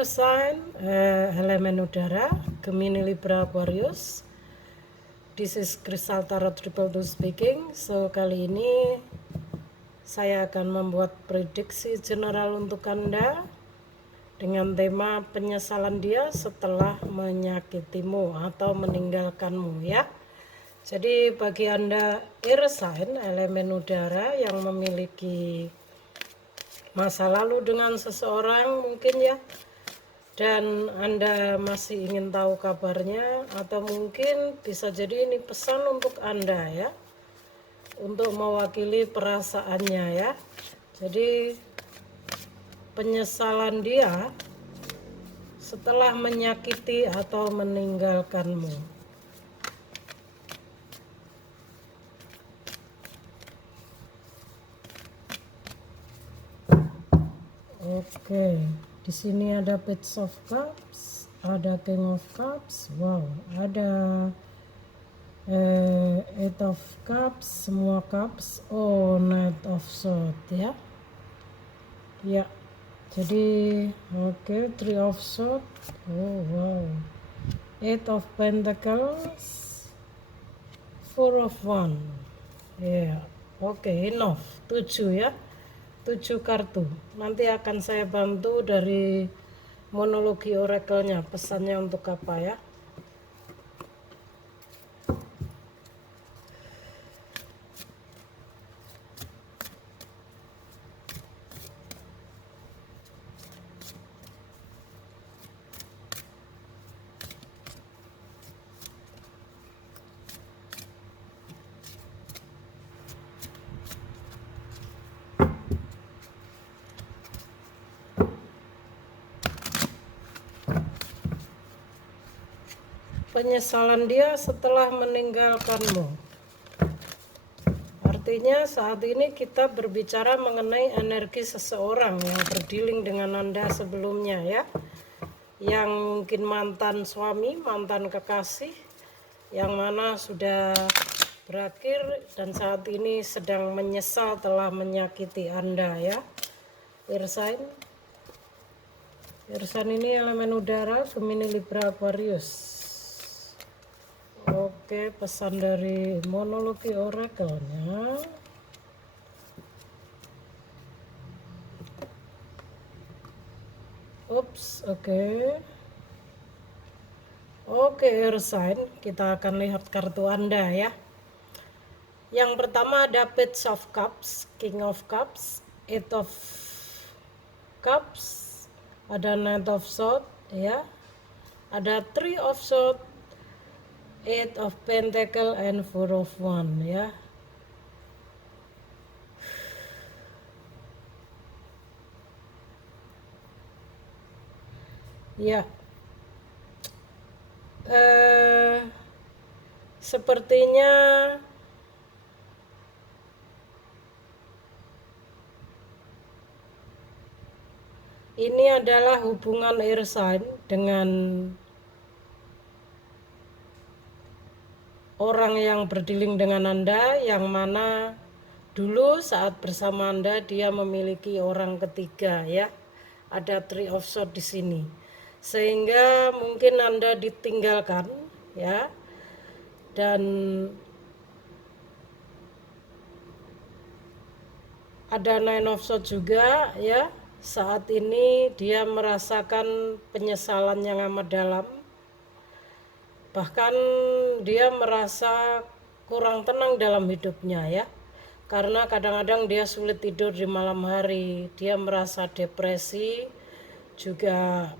air sign, elemen udara, Gemini, Libra, Aquarius. This is Crystal Tarot Triple Two speaking. So kali ini saya akan membuat prediksi general untuk Anda dengan tema penyesalan dia setelah menyakitimu atau meninggalkanmu ya. Jadi bagi Anda air sign, elemen udara yang memiliki masa lalu dengan seseorang mungkin ya, dan Anda masih ingin tahu kabarnya, atau mungkin bisa jadi ini pesan untuk Anda ya, untuk mewakili perasaannya ya. Jadi penyesalan dia setelah menyakiti atau meninggalkanmu. Oke, di sini ada Page of Cups, ada King of Cups, wow, ada Eight of Cups, semua cups, oh Knight of Swords ya. Ya, jadi oke, Three of Swords, oh wow, Eight of Pentacles, Four of Wands, ya, oke, enough, 7 ya. 7 kartu. Nanti akan saya bantu dari monologi oracle-nya, pesannya untuk apa ya. Penyesalan dia setelah meninggalkanmu. Artinya saat ini kita berbicara mengenai energi seseorang yang berdealing dengan Anda sebelumnya ya. Yang mungkin mantan suami, mantan kekasih, yang mana sudah berakhir dan saat ini sedang menyesal telah menyakiti Anda ya. Air sign. Air sign ini elemen udara, Gemini, Libra, Aquarius. Oke, pesan dari monologi oracle-nya. Ups, oke. Oke, air sign, kita akan lihat kartu Anda ya. Yang pertama ada Page of Cups, King of Cups, Eight of Cups, ada Knight of Swords ya. Ada Three of Swords, Eight of Pentacles, and Four of Wands ya. Ya, sepertinya ini adalah hubungan air sign dengan orang yang berdealing dengan Anda, yang mana dulu saat bersama Anda dia memiliki orang ketiga ya. Ada Three of Swords di sini. Sehingga mungkin Anda ditinggalkan ya. Dan ada Nine of Swords juga ya. Saat ini dia merasakan penyesalan yang amat dalam. Bahkan dia merasa kurang tenang dalam hidupnya ya. Karena kadang-kadang dia sulit tidur di malam hari, dia merasa depresi juga.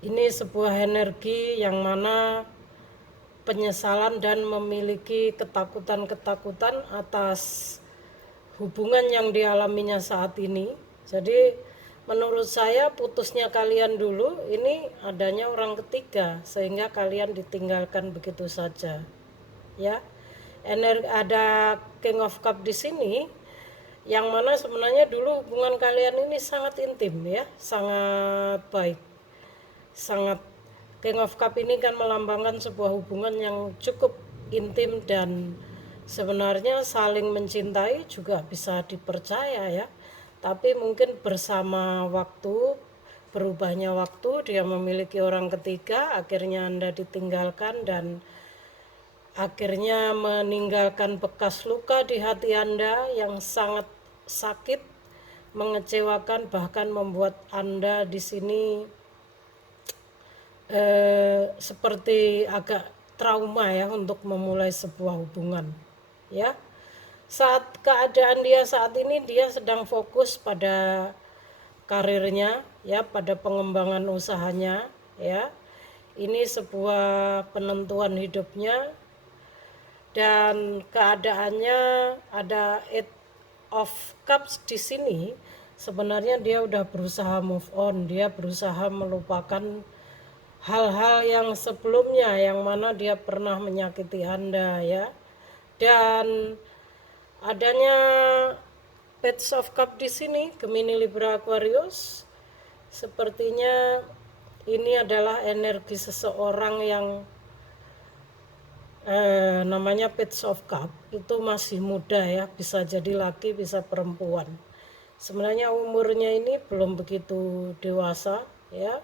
Ini sebuah energi yang mana penyesalan dan memiliki ketakutan-ketakutan atas hubungan yang dialaminya saat ini. Jadi menurut saya putusnya kalian dulu ini adanya orang ketiga sehingga kalian ditinggalkan begitu saja ya. Ada King of Cup di sini, yang mana sebenarnya dulu hubungan kalian ini sangat intim ya, sangat baik, sangat. King of Cup ini kan melambangkan sebuah hubungan yang cukup intim dan sebenarnya saling mencintai, juga bisa dipercaya ya. Tapi mungkin bersama waktu berubahnya waktu, dia memiliki orang ketiga, akhirnya Anda ditinggalkan dan akhirnya meninggalkan bekas luka di hati Anda yang sangat sakit, mengecewakan, bahkan membuat Anda di sini seperti agak trauma ya untuk memulai sebuah hubungan ya. Saat keadaan dia saat ini, dia sedang fokus pada karirnya ya, pada pengembangan usahanya ya. Ini sebuah penentuan hidupnya, dan keadaannya ada 8 of Cups di sini. Sebenarnya dia udah berusaha move on, dia berusaha melupakan hal-hal yang sebelumnya yang mana dia pernah menyakiti Anda ya. Dan adanya Page of Cup di sini, Gemini, Libra, Aquarius, sepertinya ini adalah energi seseorang yang namanya Page of Cup itu masih muda ya, bisa jadi laki, bisa perempuan. Sebenarnya umurnya ini belum begitu dewasa ya,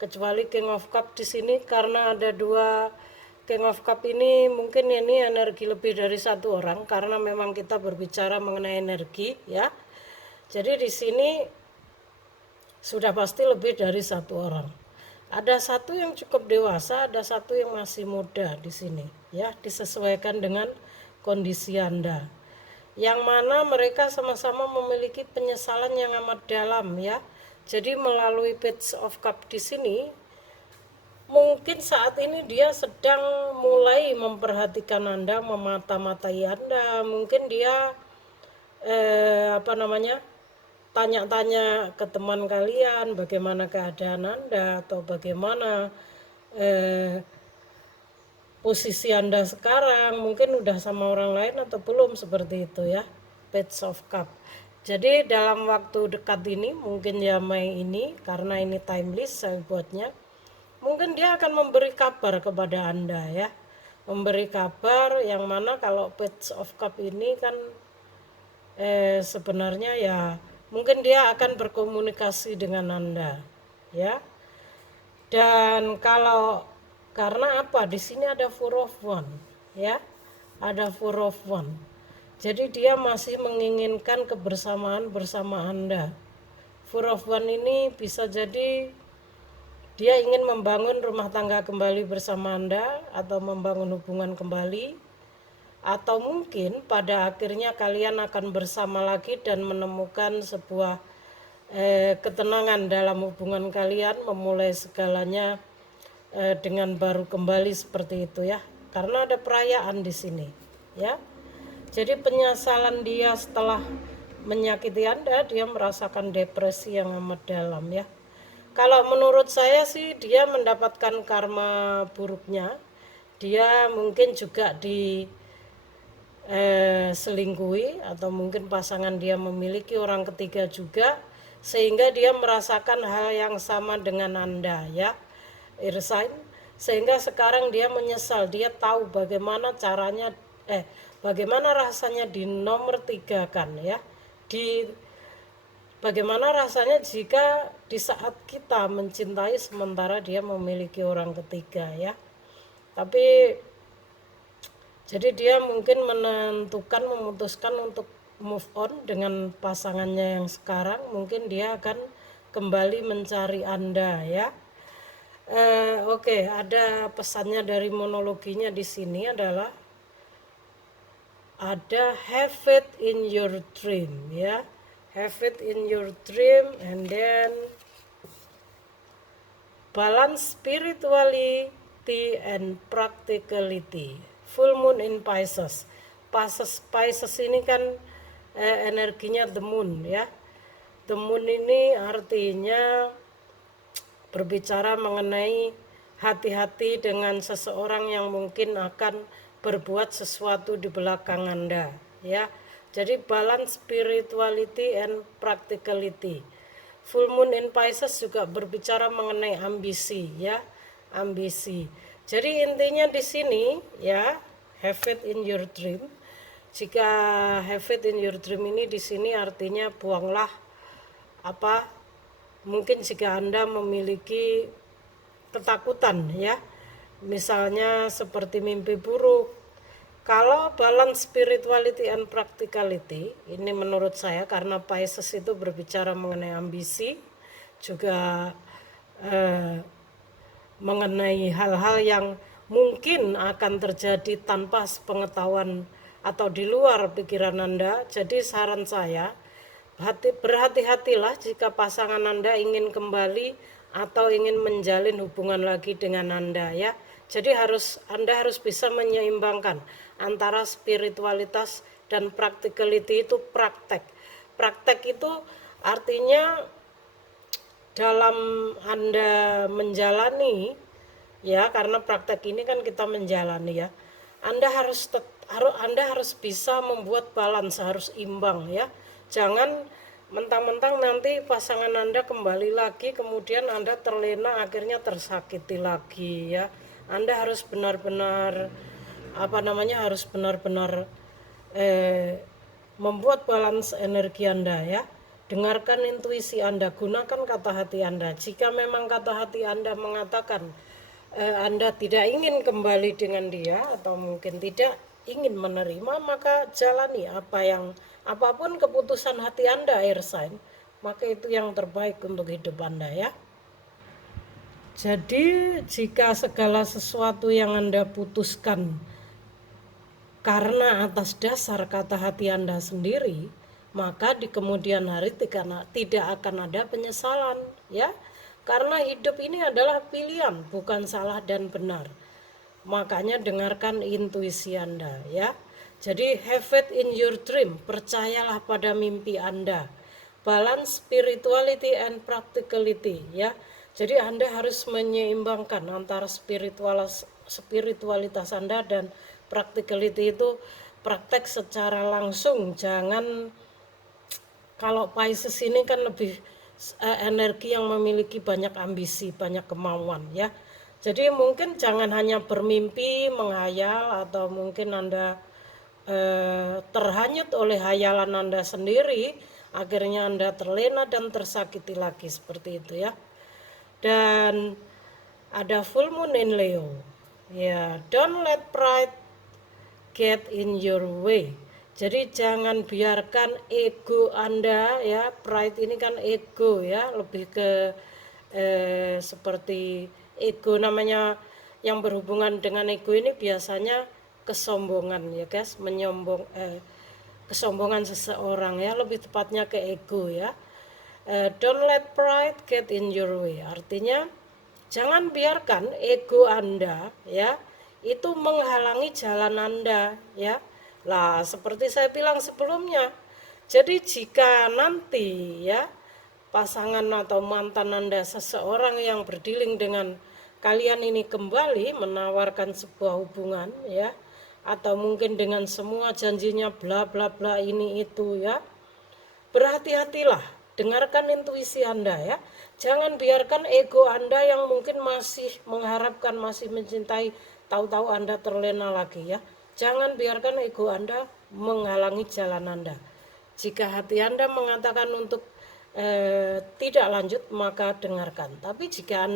kecuali King of Cup di sini, karena ada 2 King of Cup ini, mungkin ini energi lebih dari 1 orang karena memang kita berbicara mengenai energi ya. Jadi di sini sudah pasti lebih dari 1 orang. Ada 1 yang cukup dewasa, ada 1 yang masih muda di sini ya, disesuaikan dengan kondisi Anda. Yang mana mereka sama-sama memiliki penyesalan yang amat dalam ya. Jadi melalui Page of Cup di sini, mungkin saat ini dia sedang mulai memperhatikan Anda, memata-matai Anda. Mungkin dia tanya-tanya ke teman kalian bagaimana keadaan Anda, atau bagaimana posisi Anda sekarang, mungkin udah sama orang lain atau belum, seperti itu ya. Page of Cup. Jadi dalam waktu dekat ini, mungkin ya Mei ini, karena ini timeless saya buatnya, mungkin dia akan memberi kabar kepada Anda ya. Memberi kabar yang mana kalau Page of Cup ini kan sebenarnya ya mungkin dia akan berkomunikasi dengan Anda ya. Dan kalau karena apa? Di sini ada Four of Wands ya. Ada Four of Wands. Jadi dia masih menginginkan kebersamaan bersama Anda. Four of Wands ini bisa jadi dia ingin membangun rumah tangga kembali bersama Anda, atau membangun hubungan kembali, atau mungkin pada akhirnya kalian akan bersama lagi dan menemukan sebuah ketenangan dalam hubungan kalian, memulai segalanya dengan baru kembali, seperti itu ya. Karena ada perayaan di sini ya. Jadi penyesalan dia setelah menyakiti Anda, dia merasakan depresi yang amat dalam ya. Kalau menurut saya sih dia mendapatkan karma buruknya. Dia mungkin juga selingkuhi, atau mungkin pasangan dia memiliki orang ketiga juga, sehingga dia merasakan hal yang sama dengan Anda ya, Air sign. Sehingga sekarang dia menyesal, dia tahu bagaimana caranya, bagaimana rasanya di nomor 3 kan ya. Bagaimana rasanya jika di saat kita mencintai sementara dia memiliki orang ketiga ya. Tapi jadi dia mungkin memutuskan untuk move on dengan pasangannya yang sekarang. Mungkin dia akan kembali mencari Anda ya. Oke, ada pesannya dari monologinya di sini adalah ada have faith in your dream ya. Have it in your dream, and then balance spirituality and practicality. Full moon in Pisces. Pisces ini kan energinya the moon ya. The moon ini artinya berbicara mengenai hati-hati dengan seseorang yang mungkin akan berbuat sesuatu di belakang Anda ya. Jadi balance spirituality and practicality. Full moon in Pisces juga berbicara mengenai ambisi ya, ambisi. Jadi intinya di sini ya, have it in your dream. Jika have it in your dream ini di sini artinya buanglah mungkin jika Anda memiliki ketakutan ya, misalnya seperti mimpi buruk. Kalau balance spirituality and practicality, ini menurut saya karena Pisces itu berbicara mengenai ambisi, juga mengenai hal-hal yang mungkin akan terjadi tanpa pengetahuan atau di luar pikiran Anda. Jadi saran saya, berhati-hatilah jika pasangan Anda ingin kembali atau ingin menjalin hubungan lagi dengan Anda ya. Jadi Anda harus bisa menyeimbangkan antara spiritualitas dan practicality, itu praktek. Praktek itu artinya dalam Anda menjalani ya, karena praktek ini kan kita menjalani ya. Anda harus bisa membuat balance, harus imbang ya. Jangan mentang-mentang nanti pasangan Anda kembali lagi kemudian Anda terlena akhirnya tersakiti lagi ya. Anda harus benar-benar harus benar-benar membuat balance energi Anda ya. Dengarkan intuisi Anda, gunakan kata hati Anda. Jika memang kata hati Anda mengatakan Anda tidak ingin kembali dengan dia atau mungkin tidak ingin menerima, maka jalani apapun keputusan hati Anda, air sign, maka itu yang terbaik untuk hidup Anda ya. Jadi jika segala sesuatu yang Anda putuskan karena atas dasar kata hati Anda sendiri, maka di kemudian hari tidak akan ada penyesalan ya. Karena hidup ini adalah pilihan, bukan salah dan benar. Makanya dengarkan intuisi Anda ya. Jadi have faith in your dream, percayalah pada mimpi Anda. Balance spirituality and practicality ya. Jadi Anda harus menyeimbangkan antara spiritualitas Anda dan practicality, itu praktek secara langsung. Jangan, kalau Pisces ini kan lebih energi yang memiliki banyak ambisi, banyak kemauan ya. Jadi mungkin jangan hanya bermimpi, menghayal, atau mungkin Anda terhanyut oleh hayalan Anda sendiri, akhirnya Anda terlena dan tersakiti lagi seperti itu ya. Dan ada full moon in Leo ya, don't let pride get in your way. Jadi jangan biarkan ego Anda ya, pride ini kan ego ya, lebih ke seperti ego, namanya yang berhubungan dengan ego ini biasanya kesombongan ya guys, kesombongan seseorang ya, lebih tepatnya ke ego ya. Don't let pride get in your way, artinya jangan biarkan ego Anda ya itu menghalangi jalan Anda ya. Lah seperti saya bilang sebelumnya, jadi jika nanti ya pasangan atau mantan Anda, seseorang yang berdealing dengan kalian ini kembali menawarkan sebuah hubungan ya, atau mungkin dengan semua janjinya bla bla bla ini itu ya, berhati-hatilah, dengarkan intuisi Anda ya. Jangan biarkan ego Anda yang mungkin masih mengharapkan, masih mencintai, tahu-tahu Anda terlena lagi ya. Jangan biarkan ego Anda menghalangi jalan Anda. Jika hati Anda mengatakan untuk tidak lanjut, maka dengarkan. Tapi jika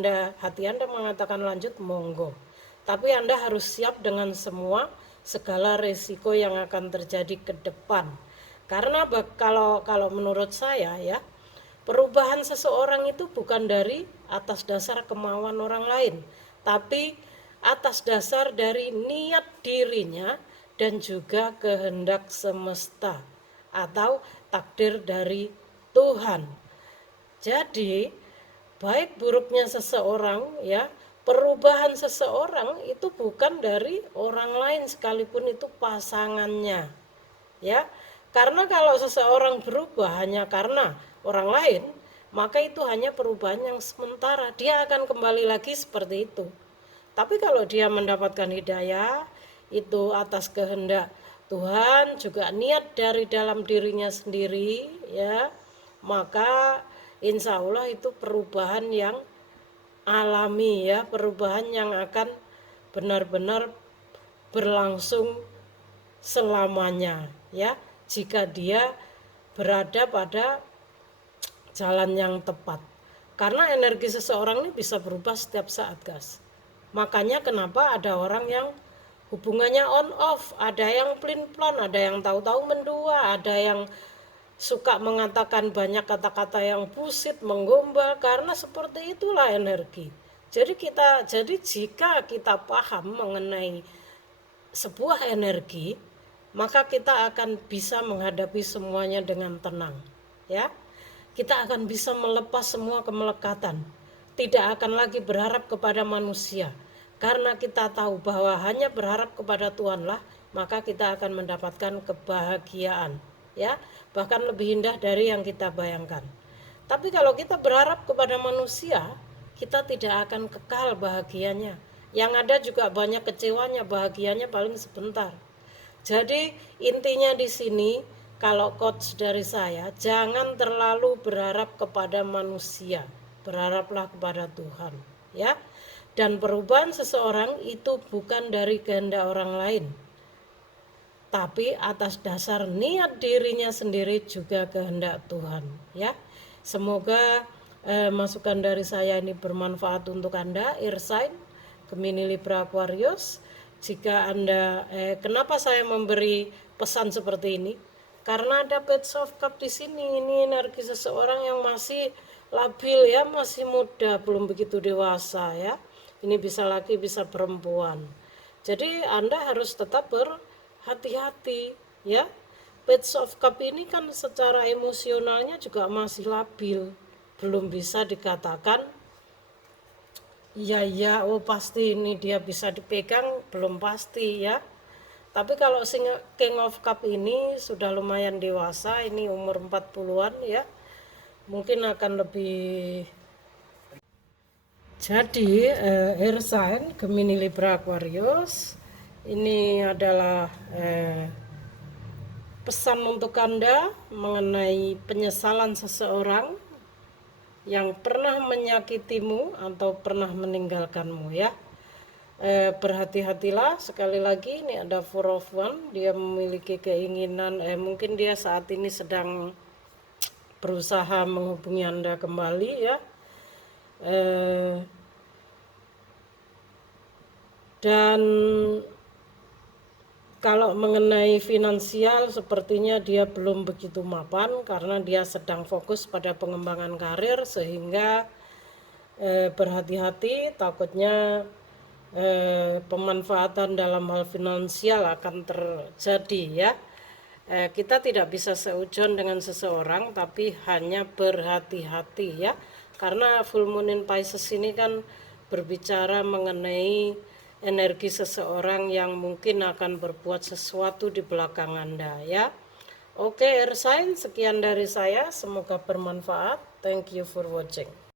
hati Anda mengatakan lanjut, monggo. Tapi Anda harus siap dengan segala resiko yang akan terjadi ke depan. Karena kalau menurut saya ya, perubahan seseorang itu bukan dari atas dasar kemauan orang lain, tapi atas dasar dari niat dirinya dan juga kehendak semesta atau takdir dari Tuhan. Jadi baik buruknya seseorang ya, perubahan seseorang itu bukan dari orang lain sekalipun itu pasangannya ya. Karena kalau seseorang berubah hanya karena orang lain, maka itu hanya perubahan yang sementara, dia akan kembali lagi seperti itu. Tapi kalau dia mendapatkan hidayah, itu atas kehendak Tuhan, juga niat dari dalam dirinya sendiri ya, maka insya Allah itu perubahan yang alami ya, perubahan yang akan benar-benar berlangsung selamanya ya, jika dia berada pada jalan yang tepat. Karena energi seseorang ini bisa berubah setiap saat, guys. Makanya kenapa ada orang yang hubungannya on off, ada yang plin-plon, ada yang tahu-tahu mendua, ada yang suka mengatakan banyak kata-kata yang busit, menggombal, karena seperti itulah energi. Jadi jika kita paham mengenai sebuah energi, maka kita akan bisa menghadapi semuanya dengan tenang, ya. Kita akan bisa melepas semua kemelekatan. Tidak akan lagi berharap kepada manusia. Karena kita tahu bahwa hanya berharap kepada Tuhanlah, maka kita akan mendapatkan kebahagiaan, ya. Bahkan lebih indah dari yang kita bayangkan. Tapi kalau kita berharap kepada manusia, kita tidak akan kekal bahagianya. Yang ada juga banyak kecewanya, bahagianya paling sebentar. Jadi intinya di sini, kalau coach dari saya, jangan terlalu berharap kepada manusia, berharaplah kepada Tuhan, ya. Dan perubahan seseorang itu bukan dari kehendak orang lain, tapi atas dasar niat dirinya sendiri juga kehendak Tuhan, ya. Semoga masukan dari saya ini bermanfaat untuk Anda, Irsain, Gemini, Libra, Aquarius. Jika Anda kenapa saya memberi pesan seperti ini? Karena ada Page of Cup di sini. Ini energi seseorang yang masih labil, ya, masih muda, belum begitu dewasa, ya. Ini bisa laki, bisa perempuan. Jadi Anda harus tetap berhati-hati, ya. Page of Cup ini kan secara emosionalnya juga masih labil, belum bisa dikatakan iya, oh pasti ini dia bisa dipegang, belum pasti, ya. Tapi kalau King of Cup ini sudah lumayan dewasa, ini umur 40-an, ya. Mungkin akan lebih. Jadi air sign Gemini, Libra, Aquarius, ini adalah pesan untuk Anda mengenai penyesalan seseorang yang pernah menyakitimu atau pernah meninggalkanmu, ya. Berhati-hatilah. Sekali lagi ini ada Four of Wands, dia memiliki keinginan, mungkin dia saat ini sedang berusaha menghubungi Anda kembali, ya. Dan kalau mengenai finansial, sepertinya dia belum begitu mapan karena dia sedang fokus pada pengembangan karir, sehingga berhati-hati, takutnya pemanfaatan dalam hal finansial akan terjadi, ya. Kita tidak bisa seujon dengan seseorang, tapi hanya berhati-hati, ya. Karena full moon in Pisces ini kan berbicara mengenai energi seseorang yang mungkin akan berbuat sesuatu di belakang Anda, ya. Oke, air sign, sekian dari saya, semoga bermanfaat. Thank you for watching.